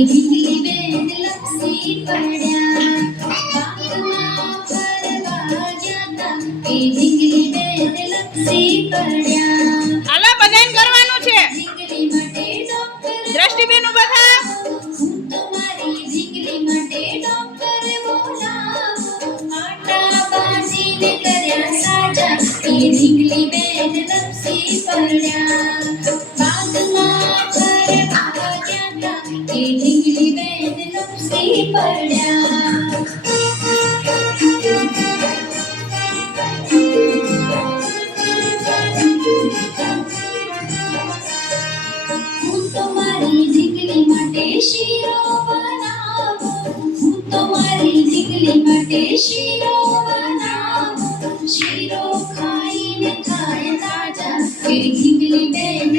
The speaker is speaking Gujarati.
ઢીંગલી બેન લપસી પડ્યા બાગમાં ફરવા ગયા તા એ ઢીંગલી બેન લપસી પડ્યા હાલો બધાને કરવાનું છે ઢીંગલી માટે ડોક્ટર દ્રષ્ટિબેન ઉભા થા હું તો મારી ઢીંગલી માટે ડોક્ટર બોલાવો આટા બાજીને કર્યા સાજા એ ઢીંગલી બેન લપસી પડ્યા બાગમાં ફરવા ગયા તા એ ઢીંગલી બેન લપસી પડ્યા હું તો મારી ઢીંગલી માટે શીરો બનાવું હું તો મારી ઢીંગલી માટે શીરો બનાવું શીરો ખાઈને થાય તાજા એ ઢીંગલી બેન